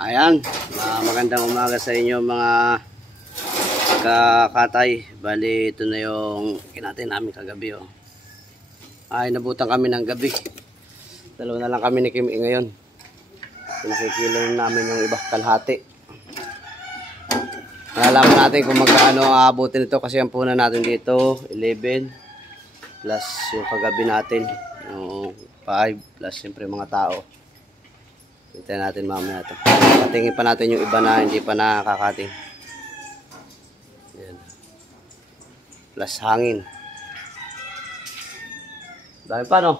Ayan, magandang umaga sa inyo mga kakatay. Bali, ito na yung kinatay namin kagabi. Oh. Ay, nabutan kami ng gabi. Dalawa na lang kami ni Kimi ngayon. Pinakikilo namin yung iba, kalahati. Nalalaman natin kung magkano ang aabutin ito kasi ang punan natin dito, 11 plus yung kagabi natin, yung 5 plus siyempre mga tao. Hintayin natin mamaya ito. Katingin pa natin yung iba na hindi pa nakakating. Ayan. Plus hangin. Dahil pa no?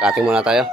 Kating muna tayo.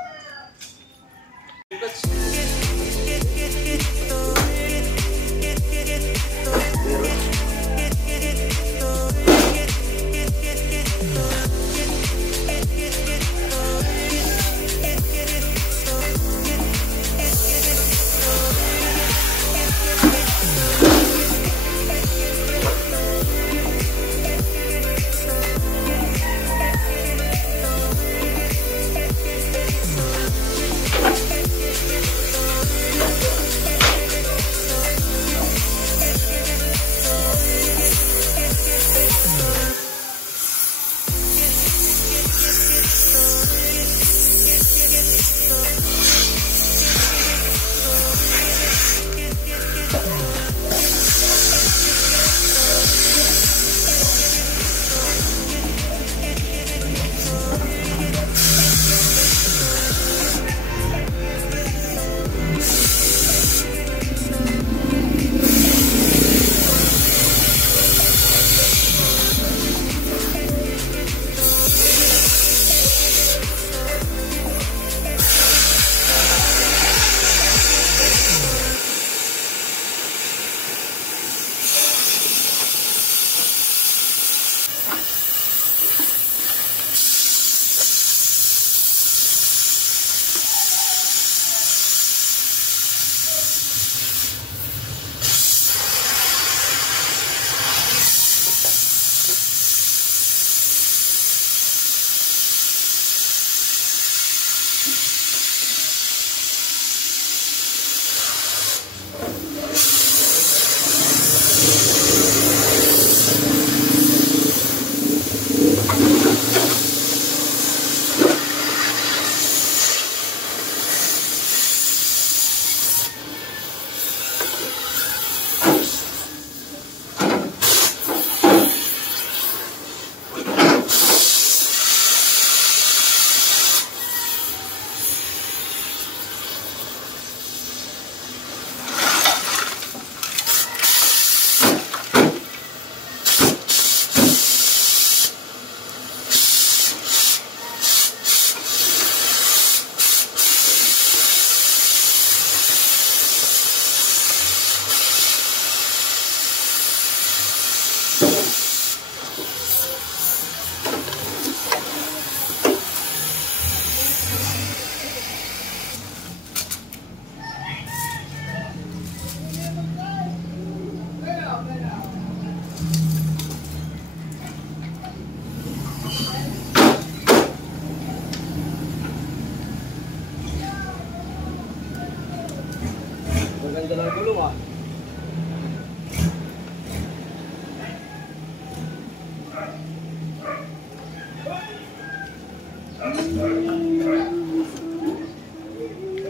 Maganda lang gulong ah.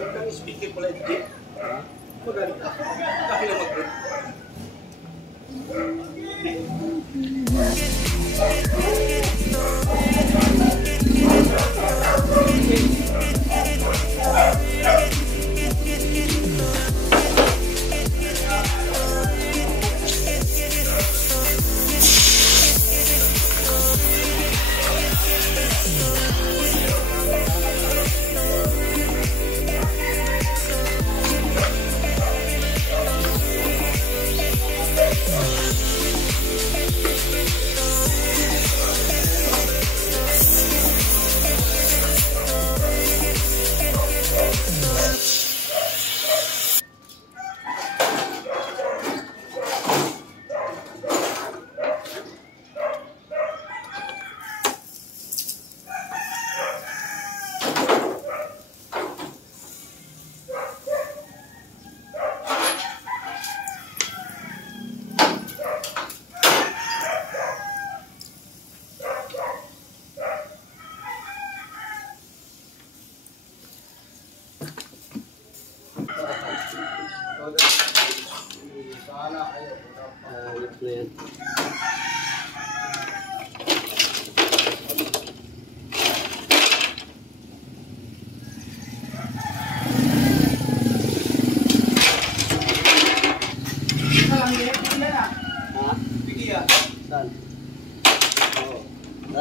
Kami speaker pala ito. Maganda. Kami lang mag-grip.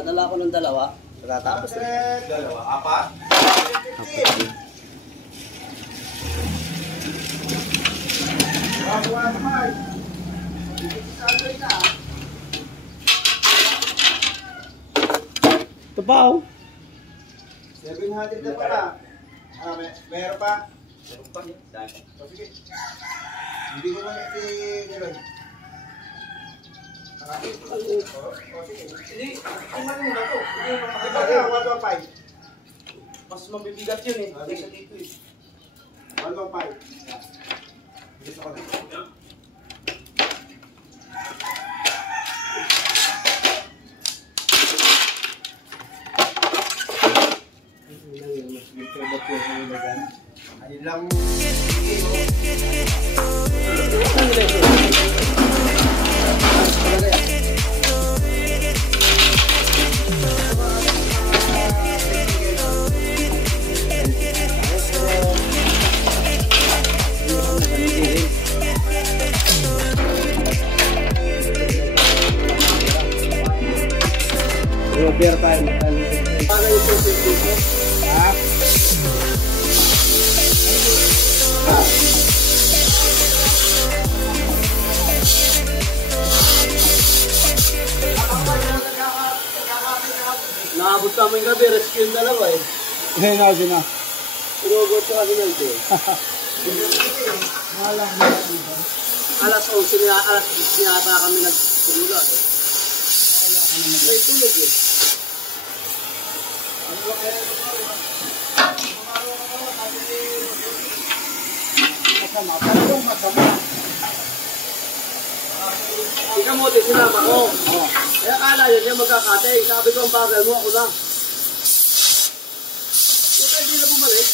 Padala ko ng dalawa. Tatapos na. Dalawa, apat. Ito pa oh. 700 na pala. Meron pa? Meron pa. Sige. Hindi ko muna si Jeron. Hindi, iman muna to. Hindi yung makakita. 115. Mas mabibigat yun eh. Kaysa dito eh. 115. Gusto ko na. Ayun lang. Beer time. Para yung susunod dito. Ha? Naabot kami yung gabi, rescue yung dalawa eh. Eh, nabi na. Pinugot ko kami ng day. Alas 11 na, alas 10 na ata kami nagtulog eh. May tulog eh. Ikaw mo din sinama ko. Kaya akala yun yung magkakate. Sabi ko ang bagay mo, ako na. Huwag hindi na bumalik.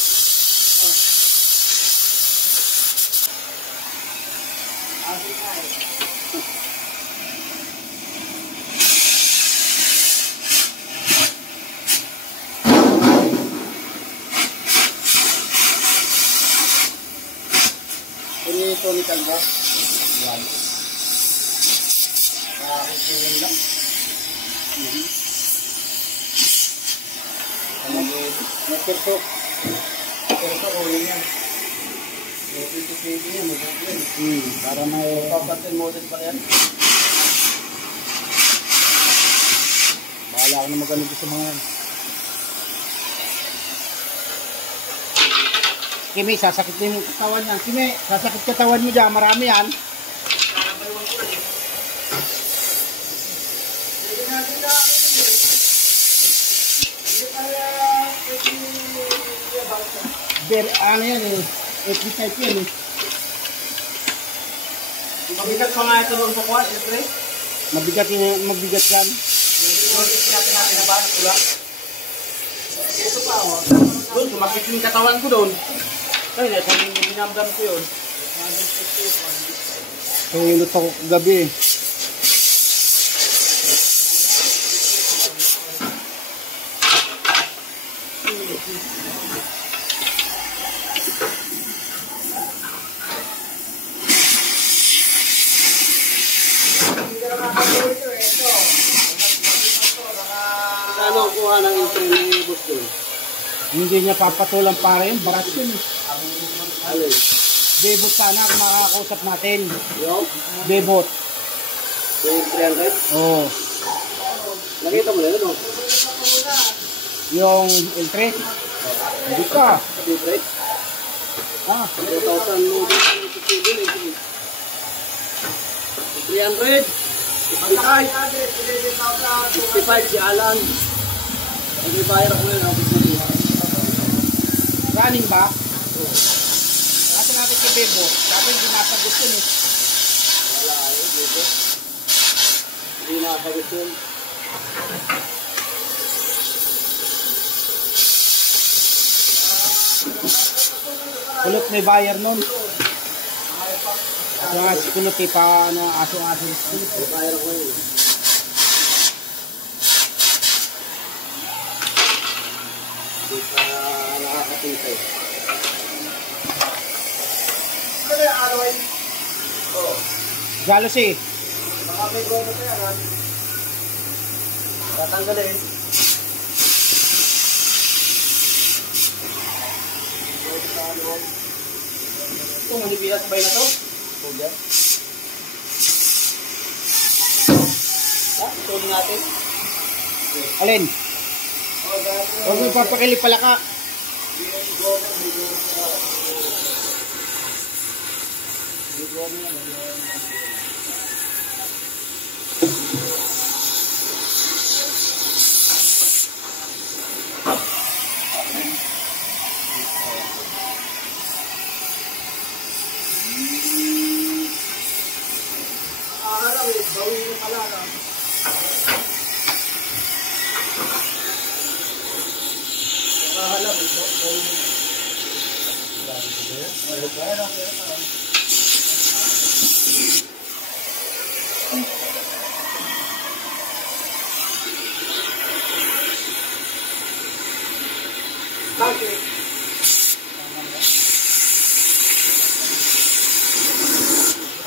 Ini tonical ba? Yan. Yun lang. Nagkerso. Kerso ko yun yan. Pwede yan, maganda yan. Para may papatin model pa yan. Bahala ako na magaling sa mga yan. Kimi, sasakit din yung katawan niyan. Kimi, sasakit katawan mo dyan. Marami yan. Ano yan eh. FB type yan eh. Mabigat pa nga ito ng bukuan, siyempre. Mabigat yan. Hindi natin na ba? Pula. Ito pa o. Doon, sumakit yung katawan ko doon. Kaya sa mga binamdam ko yun. Pahilot ako kagabi eh. Ano ang kuha ng intro ni Boss doon? Hindi niya papatulang para yun. Barat yun eh. Alin? Bebot sana kung makakausap natin. Yung? Bebot. Yung 300? Oo. Nakita mo na yun o? Yung L3. Hindi ka. Libre? Ah. 2,000 mo din. 300? 55 si Alan. Nag-require ako yun. Running ba? Kasi natin kay Bebo. Dapat hindi nasagot yun eh. Wala yun, dito. Hindi nakasagot yun. Kulot may buyer nun. Kasi nga si Kulot eh pa aso-aso. Nag-require ako yun. Hindi pa nakakapintay. Ano yung alloy? Oo. Galos eh. Baka may gono pa yan, ha? Tatanggalin. Ito, manibilas ba na to? Puga. Tulong natin. Alin? Huwag mo papakilip pala ka.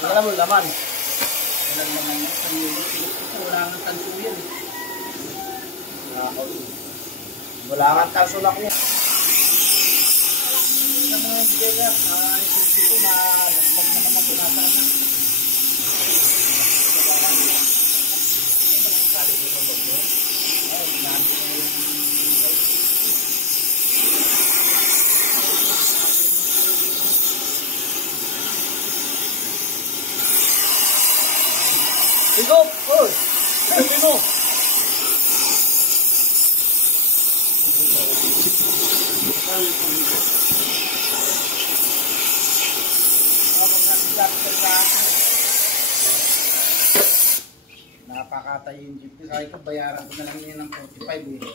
Alam mo laman. Walang naman yan. Wala nang tanso yan. Wala kang tansulak niya. Sa mga bigay ka, isusi ko na lagpag na naman pinasaan na. Ikaw! Oh! Sabi mo! Napakatay yung jeep. Sabi ko, bayaran ko na lang yun ng 45 eh.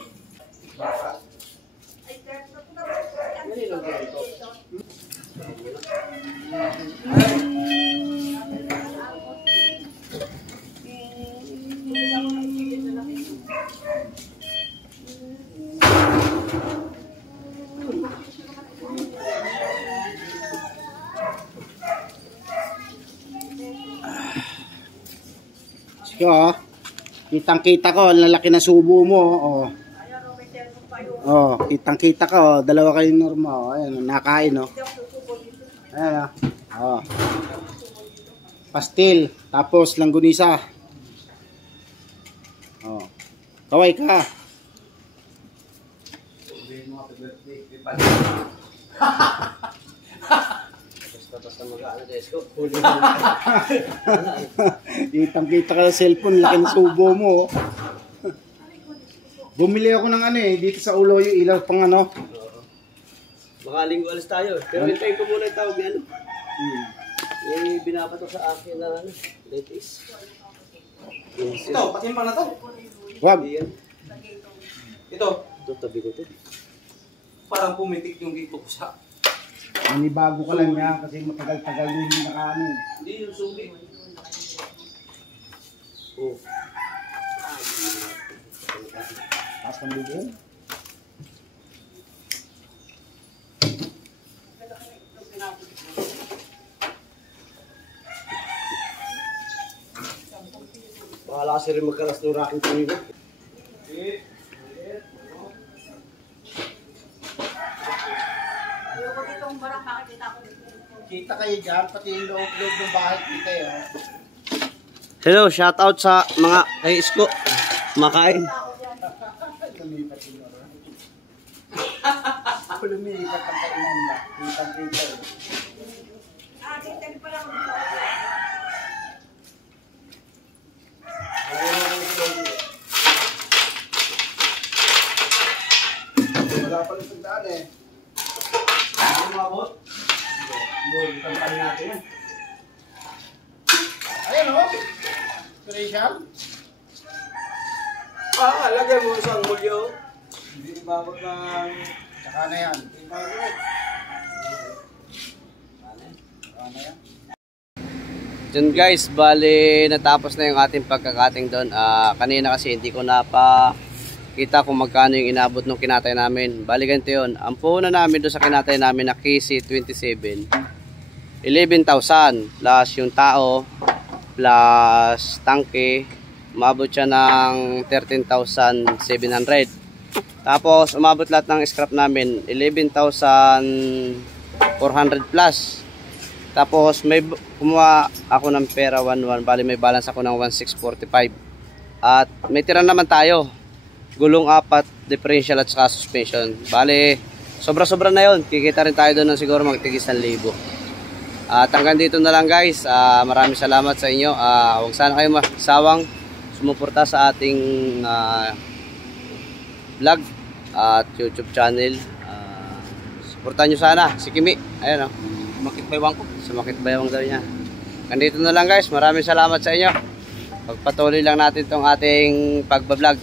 Sige oh. Kitang-kita ko, ang lalaki na subo mo. Oh. Oh, kitang-kita ka oh. Dalawa kayong norma oh. Ayan, nakain oh. Ayan oh. Oh. Pastil, tapos langgunisa. Oh. Kaway ka. Basta mag-ano guys ko. Huli Kitang-kita ka sa cellphone, laki ng subo mo. Oh. Bumili ako ng ano eh, dito sa ulo yung ilaw pang ano. Baka linggo alis tayo. Pero hintayin ko muna yung tawag niya. Yung binabato sa akin na ano, latest. Ito, patin pa na to. Wag. Yan. Ito, Ito, tabi ko to. parang pumitik yung dito ko sa... Manibago ka lang niya kasi matagal-tagal na hindi nakaano. Hindi yung sugi. Oh. Tapos ng bigyan. Bahala kasi rin magkalas ng raking tuloy. Kita kayo dyan, pati yung loob ng bahay kita eh. Oh. Hello, shout out sa mga kay Isko. Makain. Lumipat siguro. Lumipat ang kainan ba? Kitang-kita eh. Wala pa rin sandaan eh. Ano mabot? Doon, tampanin natin yan. Ayan o. Special. Lagay mo isang mulyo. Hindi ibabot ng... Saka na yan. Saka na yan. Dyan guys, bali natapos na yung ating pagkakating doon. Kanina kasi hindi ko kita kung magkano yung inabot nung kinatay namin. Bali ganito yun. Ang puhunan namin doon sa kinatay namin na KC27, 11,000 plus yung tao plus tangke umabot siya ng 13,700. Tapos umabot lahat ng scrap namin 11,400 plus. Tapos may kumuha ako ng pera 1,1, bali may balance ako ng 1,645. At may tira naman tayo, gulong 4, differential at saka suspension. Bali sobra-sobra na yon, kikita rin tayo doon ng siguro magtigis 1,000. At hanggang dito na lang guys. Maraming salamat sa inyo. Huwag sana kayo masawang sumuporta sa ating vlog at YouTube channel. Suportahan nyo sana si Kimi. Ayan o, sumakit baywang ko. Sumakit baywang daw niya. Hanggang dito na lang guys. Maraming salamat sa inyo. Pagpatuloy lang natin tong ating pagbablog.